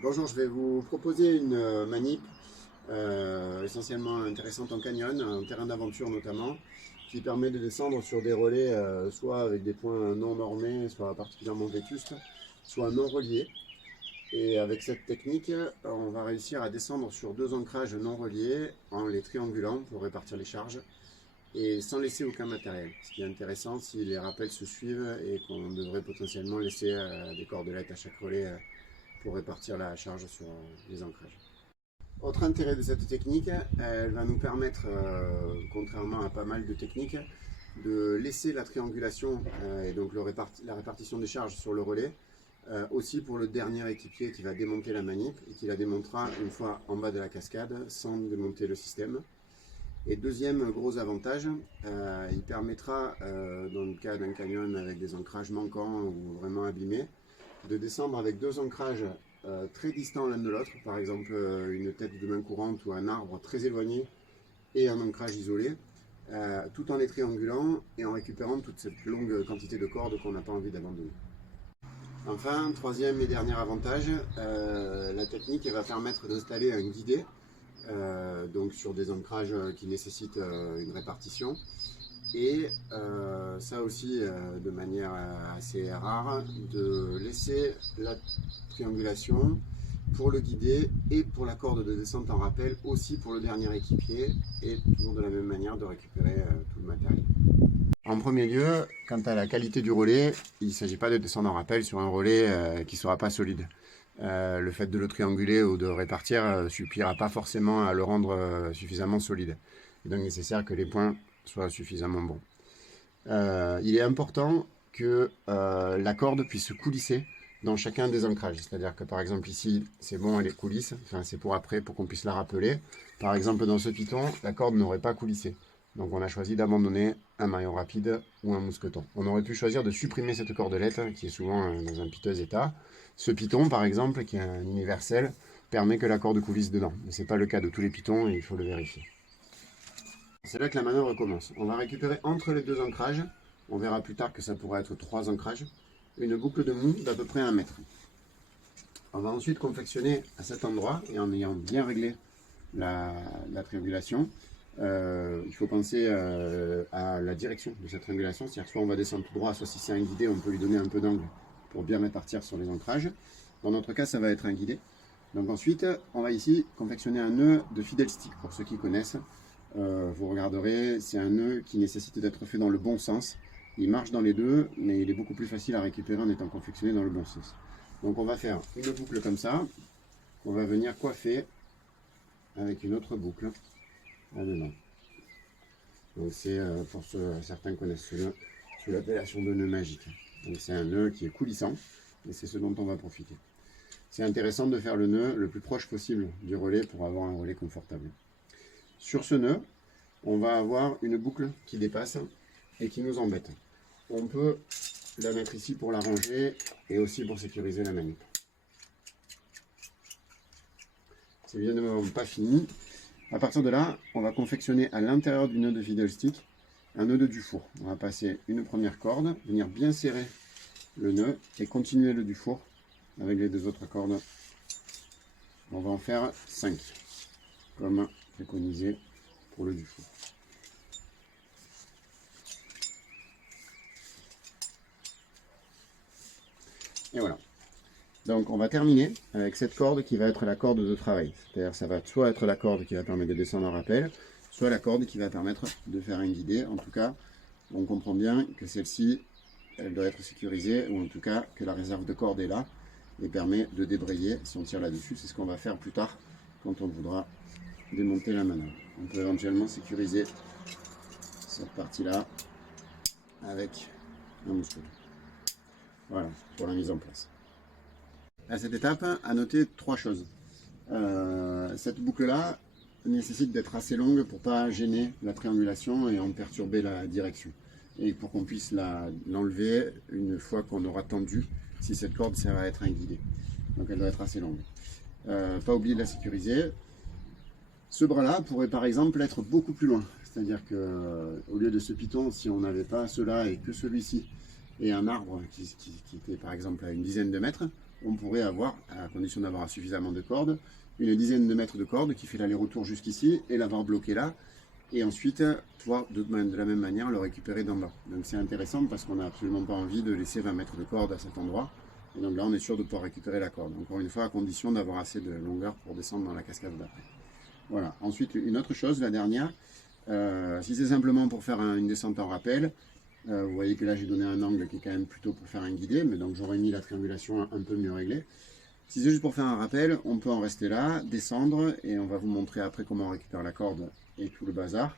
Bonjour, je vais vous proposer une manip essentiellement intéressante en canyon, en terrain d'aventure notamment, qui permet de descendre sur des relais soit avec des points non normés, soit particulièrement vétustes, soit non reliés. Et avec cette technique, on va réussir à descendre sur deux ancrages non reliés en les triangulant pour répartir les charges et sans laisser aucun matériel. Ce qui est intéressant si les rappels se suivent et qu'on devrait potentiellement laisser des cordelettes à chaque relais pour répartir la charge sur les ancrages. Autre intérêt de cette technique, elle va nous permettre, contrairement à pas mal de techniques, de laisser la triangulation et donc la répartition des charges sur le relais aussi pour le dernier équipier qui va démonter la manip et qui la démontera une fois en bas de la cascade sans démonter le système. Et deuxième gros avantage, il permettra, dans le cas d'un canyon avec des ancrages manquants ou vraiment abîmés, de descendre avec deux ancrages très distants l'un de l'autre, par exemple une tête de main courante ou un arbre très éloigné et un ancrage isolé, tout en les triangulant et en récupérant toute cette longue quantité de cordes qu'on n'a pas envie d'abandonner. Enfin, troisième et dernier avantage, la technique va permettre d'installer un guidé, donc sur des ancrages qui nécessitent une répartition, et ça aussi de manière assez rare, de laisser la triangulation pour le guider et pour la corde de descente en rappel aussi pour le dernier équipier et toujours de la même manière de récupérer tout le matériel. En premier lieu, quant à la qualité du relais, il ne s'agit pas de descendre en rappel sur un relais qui ne sera pas solide. Le fait de le trianguler ou de répartir ne suffira pas forcément à le rendre suffisamment solide. Il est donc nécessaire que les points soient suffisamment bons. Il est important que la corde puisse coulisser dans chacun des ancrages. C'est-à-dire que par exemple ici, c'est bon, elle est coulisse, enfin c'est pour après, pour qu'on puisse la rappeler. Par exemple dans ce piton, la corde n'aurait pas coulissé. Donc on a choisi d'abandonner un maillon rapide ou un mousqueton. On aurait pu choisir de supprimer cette cordelette qui est souvent dans un piteux état. Ce piton par exemple, qui est un universel, permet que la corde coulisse dedans. Mais ce n'est pas le cas de tous les pitons et il faut le vérifier. C'est là que la manœuvre commence. On va récupérer entre les deux ancrages, on verra plus tard que ça pourrait être 3 ancrages, une boucle de mou d'à peu près 1 mètre. On va ensuite confectionner à cet endroit, et en ayant bien réglé la triangulation, il faut penser à la direction de cette triangulation, c'est-à-dire soit on va descendre tout droit, soit si c'est un guidé, on peut lui donner un peu d'angle pour bien répartir sur les ancrages. Dans notre cas, ça va être un guidé. Donc ensuite, on va ici confectionner un nœud de fidèle stick, pour ceux qui connaissent. Vous regarderez, c'est un nœud qui nécessite d'être fait dans le bon sens. Il marche dans les deux, mais il est beaucoup plus facile à récupérer en étant confectionné dans le bon sens. Donc on va faire une boucle comme ça, qu'on va venir coiffer avec une autre boucle là-dedans. Donc c'est, pour certains connaissent ce nœud, sous l'appellation de nœud magique. Donc c'est un nœud qui est coulissant, et c'est ce dont on va profiter. C'est intéressant de faire le nœud le plus proche possible du relais pour avoir un relais confortable. Sur ce nœud, on va avoir une boucle qui dépasse et qui nous embête. On peut la mettre ici pour la ranger et aussi pour sécuriser la manip. C'est évidemment pas fini. À partir de là, on va confectionner à l'intérieur du nœud de fiddle stick un nœud de Dufour. On va passer une première corde, venir bien serrer le nœud et continuer le Dufour avec les deux autres cordes. On va en faire 5, comme préconisé pour le Dufour. Et voilà. Donc on va terminer avec cette corde qui va être la corde de travail. C'est-à-dire ça va soit être la corde qui va permettre de descendre en rappel, soit la corde qui va permettre de faire un guidé. En tout cas, on comprend bien que celle-ci, elle doit être sécurisée, ou en tout cas que la réserve de corde est là et permet de débrayer si on tire là-dessus. C'est ce qu'on va faire plus tard quand on voudra démonter la manœuvre. On peut éventuellement sécuriser cette partie-là avec un mousqueton. Voilà, pour la mise en place. À cette étape, à noter 3 choses. Cette boucle-là nécessite d'être assez longue pour ne pas gêner la triangulation et en perturber la direction. Et pour qu'on puisse l'enlever une fois qu'on aura tendu, si cette corde sert à être un guidé. Donc elle doit être assez longue. Pas oublier de la sécuriser. Ce bras-là pourrait par exemple être beaucoup plus loin. C'est-à-dire qu'au lieu de ce piton, si on n'avait pas cela et que celui-ci et un arbre qui était par exemple à une dizaine de mètres, on pourrait avoir, à condition d'avoir suffisamment de cordes, une dizaine de mètres de corde qui fait l'aller-retour jusqu'ici et l'avoir bloqué là. Et ensuite, pouvoir de la même manière le récupérer d'en bas. Donc c'est intéressant parce qu'on n'a absolument pas envie de laisser 20 mètres de corde à cet endroit. Et donc là, on est sûr de pouvoir récupérer la corde. Encore une fois, à condition d'avoir assez de longueur pour descendre dans la cascade d'après. Voilà. Ensuite, une autre chose, la dernière, si c'est simplement pour faire une descente en rappel, vous voyez que là, j'ai donné un angle qui est quand même plutôt pour faire un guidé, mais donc j'aurais mis la triangulation un peu mieux réglée. Si c'est juste pour faire un rappel, on peut en rester là, descendre, et on va vous montrer après comment on récupère la corde et tout le bazar.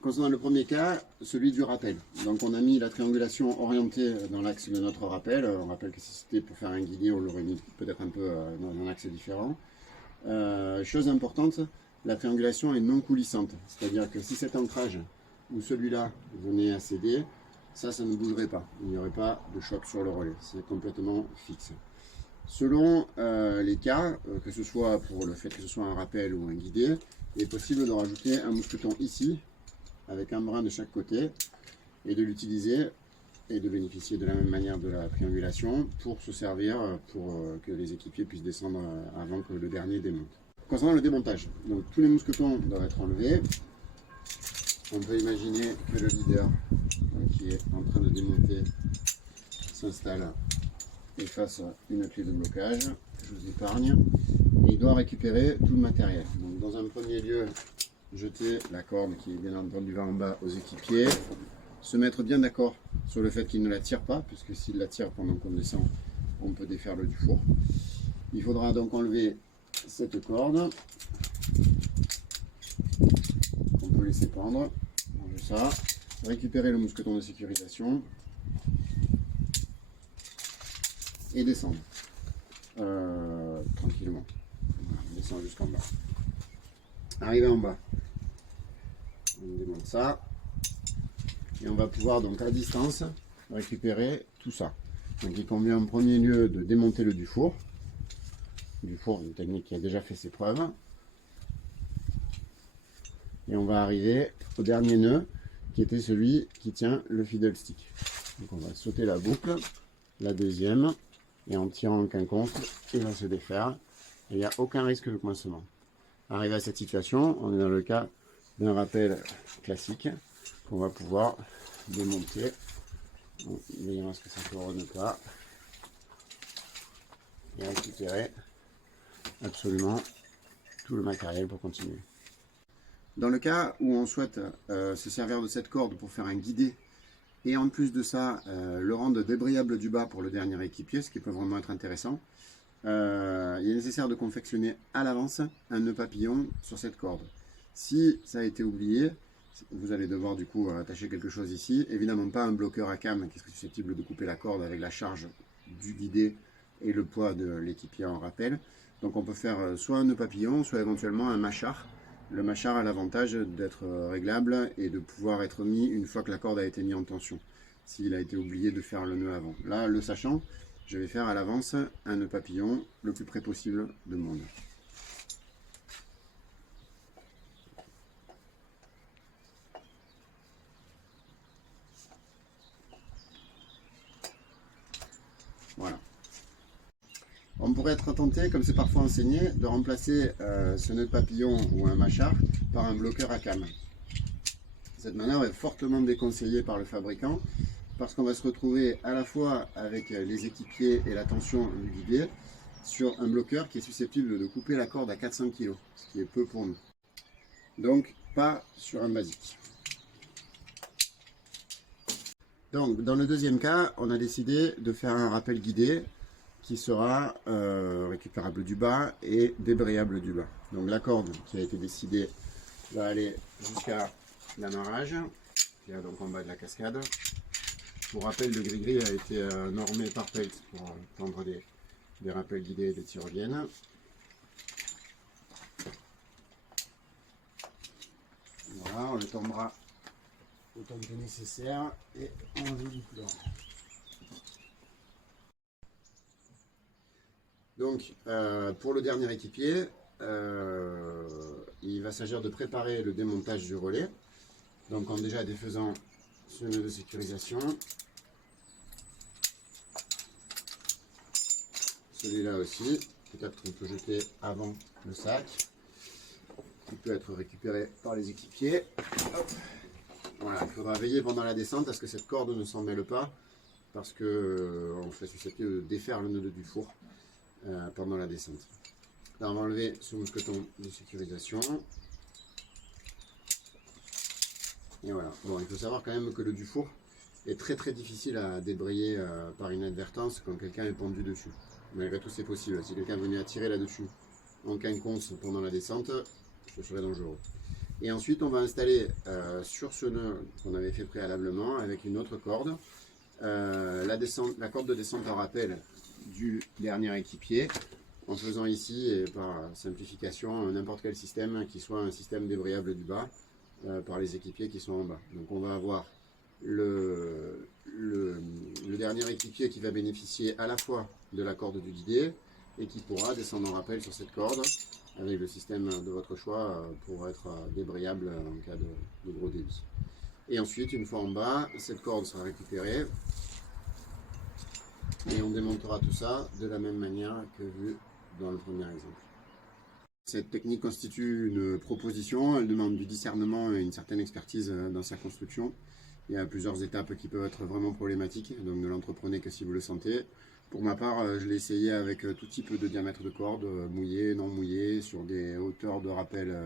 Concernant le premier cas, celui du rappel. Donc on a mis la triangulation orientée dans l'axe de notre rappel. On rappelle que si c'était pour faire un guidé, on l'aurait mis peut-être un peu dans un axe différent. Chose importante, la triangulation est non coulissante. C'est-à-dire que si cet ancrage ou celui-là venait à céder, ça ne bougerait pas. Il n'y aurait pas de choc sur le relais. C'est complètement fixe. Selon les cas, que ce soit pour le fait que ce soit un rappel ou un guidé, il est possible de rajouter un mousqueton ici, avec un brin de chaque côté, et de l'utiliser et de bénéficier de la même manière de la triangulation pour se servir, pour que les équipiers puissent descendre avant que le dernier démonte. Concernant le démontage, donc tous les mousquetons doivent être enlevés. On peut imaginer que le leader qui est en train de démonter s'installe et fasse une clé de blocage, je vous épargne, et il doit récupérer tout le matériel. Donc dans un premier lieu, jeter la corde qui bien entendu va en bas aux équipiers, se mettre bien d'accord sur le fait qu'il ne la tire pas, puisque s'il la tire pendant qu'on descend, on peut défaire le du four. Il faudra donc enlever cette corde, on peut laisser pendre, ranger ça, récupérer le mousqueton de sécurisation, et descendre tranquillement. On descend jusqu'en bas. Arrivé en bas, on démonte ça et on va pouvoir donc à distance récupérer tout ça. Donc il convient en premier lieu de démonter le Dufour. Dufour, une technique qui a déjà fait ses preuves. Et on va arriver au dernier nœud qui était celui qui tient le fiddle stick. Donc on va sauter la boucle, la deuxième, et en tirant le quinconce, il va se défaire et il n'y a aucun risque de coincement. Arrivé à cette situation, on est dans le cas d'un rappel classique qu'on va pouvoir démonter en veillant à ce que ça ne couronne pas et récupérer absolument tout le matériel pour continuer. Dans le cas où on souhaite se servir de cette corde pour faire un guidé et en plus de ça, le rendre débrayable du bas pour le dernier équipier, ce qui peut vraiment être intéressant. Il est nécessaire de confectionner à l'avance un nœud papillon sur cette corde. Si ça a été oublié, vous allez devoir du coup attacher quelque chose ici. Évidemment pas un bloqueur à cam qui serait susceptible de couper la corde avec la charge du guidé et le poids de l'équipier en rappel. Donc on peut faire soit un nœud papillon, soit éventuellement un mâchard. Le mâchard a l'avantage d'être réglable et de pouvoir être mis une fois que la corde a été mise en tension, s'il a été oublié de faire le nœud avant. Là, le sachant, je vais faire à l'avance un nœud papillon le plus près possible de mon nœud. Voilà. On pourrait être tenté, comme c'est parfois enseigné, de remplacer ce nœud de papillon ou un mâchard par un bloqueur à cam. Cette manœuvre est fortement déconseillée par le fabricant parce qu'on va se retrouver à la fois avec les équipiers et la tension du guidé sur un bloqueur qui est susceptible de couper la corde à 400 kg, ce qui est peu pour nous. Donc pas sur un basique. Donc dans le deuxième cas, on a décidé de faire un rappel guidé qui sera récupérable du bas et débrayable du bas. Donc la corde qui a été décidée va aller jusqu'à l'amarrage, qui est donc en bas de la cascade. Pour rappel, le gris-gris a été normé par Pelt pour tendre des rappels guidés et des tyroliennes. Voilà, on le tombera autant que nécessaire et on enlève du couleur. Donc, pour le dernier équipier, il va s'agir de préparer le démontage du relais. Donc, en déjà défaisant ce nœud de sécurisation, Celui-là aussi, peut-être qu'on peut jeter avant le sac, qui peut être récupéré par les équipiers. Hop. Voilà, il faudra veiller pendant la descente à ce que cette corde ne s'en mêle pas, parce qu'on serait susceptible de défaire le nœud du four pendant la descente. Là, on va enlever ce mousqueton de sécurisation. Et voilà. Bon, il faut savoir quand même que le dufour est très difficile à débrayer par inadvertance quand quelqu'un est pendu dessus. Malgré tout, c'est possible. Si quelqu'un venait à tirer là-dessus en quinconce pendant la descente, ce serait dangereux. Et ensuite, on va installer sur ce nœud qu'on avait fait préalablement avec une autre corde, la corde de descente en rappel du dernier équipier, en faisant ici, et par simplification, n'importe quel système qui soit un système débrayable du bas par les équipiers qui sont en bas. Donc on va avoir le dernier équipier qui va bénéficier à la fois de la corde du guidé et qui pourra descendre en rappel sur cette corde avec le système de votre choix pour être débrayable en cas de gros débit. Et ensuite, une fois en bas, cette corde sera récupérée et on démontera tout ça de la même manière que vu dans le premier exemple. Cette technique constitue une proposition, elle demande du discernement et une certaine expertise dans sa construction. Il y a plusieurs étapes qui peuvent être vraiment problématiques, donc ne l'entreprenez que si vous le sentez. Pour ma part, je l'ai essayé avec tout type de diamètre de corde, mouillé, non mouillé, sur des hauteurs de rappel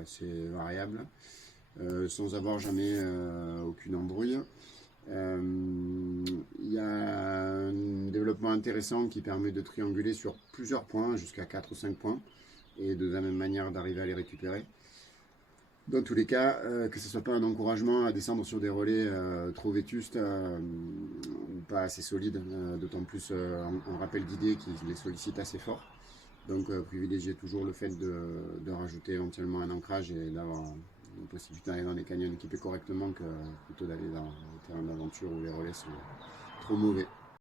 assez variables, sans avoir jamais aucune embrouille. Il y a un développement intéressant qui permet de trianguler sur plusieurs points, jusqu'à 4 ou 5 points, et de la même manière d'arriver à les récupérer. Dans tous les cas, que ce ne soit pas un encouragement à descendre sur des relais trop vétustes ou pas assez solides, d'autant plus en rappel d'idées qui les sollicite assez fort. Donc privilégiez toujours le fait de rajouter éventuellement un ancrage et d'avoir une possibilité d'aller dans les canyons équipés correctement que plutôt d'aller dans les terrains d'aventure où les relais sont trop mauvais.